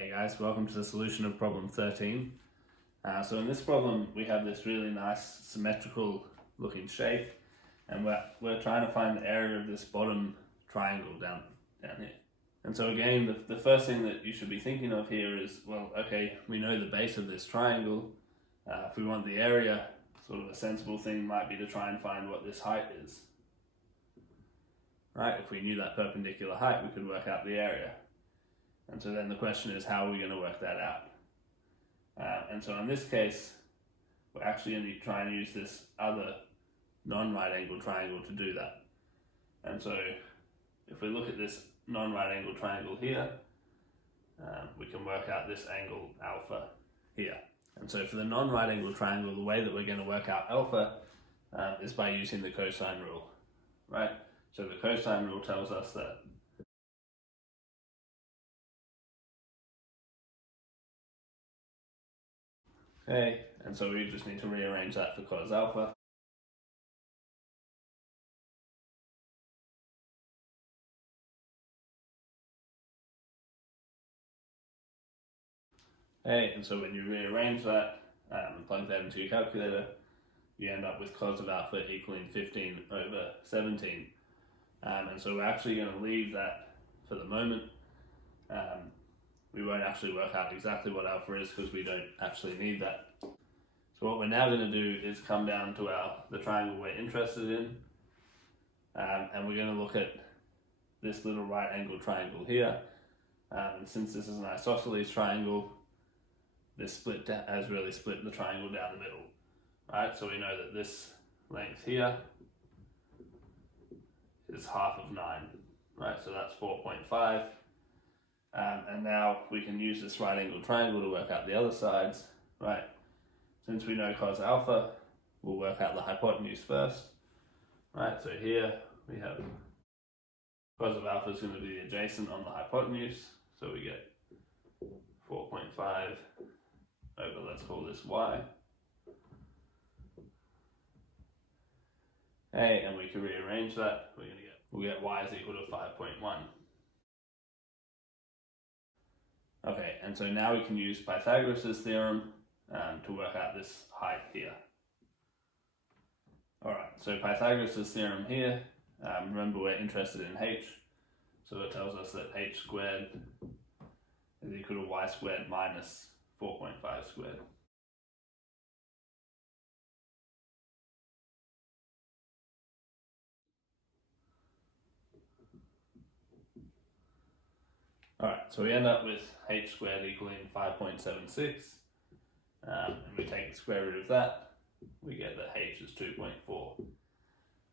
Hey guys, welcome to the solution of problem 13. So in this problem we have this really nice symmetrical looking shape, and we're trying to find the area of this bottom triangle down here. And so again, the first thing that you should be thinking of here is, well, okay, we know the base of this triangle. If we want the area, sort of a sensible thing might be to try and find what this height is. Right? If we knew that perpendicular height, we could work out the area. And so then the question is, how are we going to work that out? And so in this case, we're actually going to try and use this other non-right angle triangle to do that. And so if we look at this non-right angle triangle here, we can work out this angle alpha here. And so for the non-right angle triangle, the way that we're going to work out alpha is by using the cosine rule, right? So the cosine rule tells us that okay, and so we just need to rearrange that for cos alpha. Okay, and so when you rearrange that and plug that into your calculator, you end up with cos of alpha equaling 15 over 17. And so we're actually going to leave that for the moment. We won't actually work out exactly what alpha is because we don't actually need that. So what we're now going to do is come down to the triangle we're interested in, and we're going to look at this little right angle triangle here. And since this is an isosceles triangle, this split has really split the triangle down the middle, right? So we know that this length here is half of 9, right? So that's 4.5. And now we can use this right angle triangle to work out the other sides, right? Since we know cos alpha, we'll work out the hypotenuse first, right? So here we have cos of alpha is going to be adjacent on the hypotenuse, so we get 4.5 over, let's call this y. Okay, and we can rearrange that. We'll get y is equal to 5.1. Okay, and so now we can use Pythagoras' theorem to work out this height here. Alright, so Pythagoras' theorem here, remember we're interested in h, so it tells us that h squared is equal to y squared minus 4.5 squared. Alright, so we end up with h squared equaling 5.76, and we take the square root of that, we get that h is 2.4.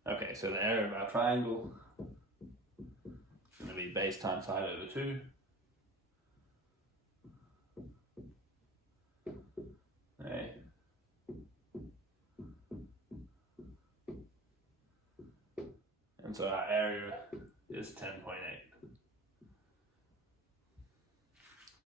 Okay, so the area of our triangle is going to be base times height over 2. Okay. And so our area is 10.8.